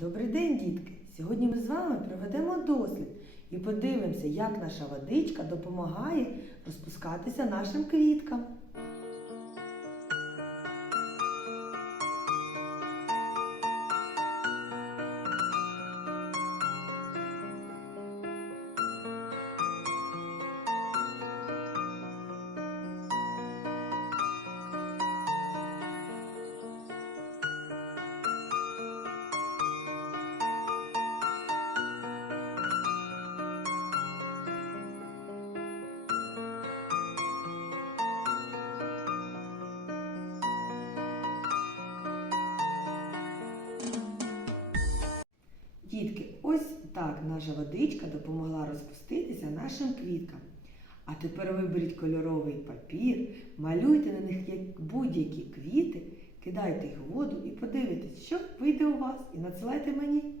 Добрий день, дітки! Сьогодні ми з вами проведемо дослід і подивимося, як наша водичка допомагає розпускатися нашим квіткам. Дітки, ось так наша водичка допомогла розпуститися нашим квіткам. А тепер виберіть кольоровий папір, малюйте на них як будь-які квіти, кидайте їх в воду і подивитесь, що вийде у вас, і надсилайте мені.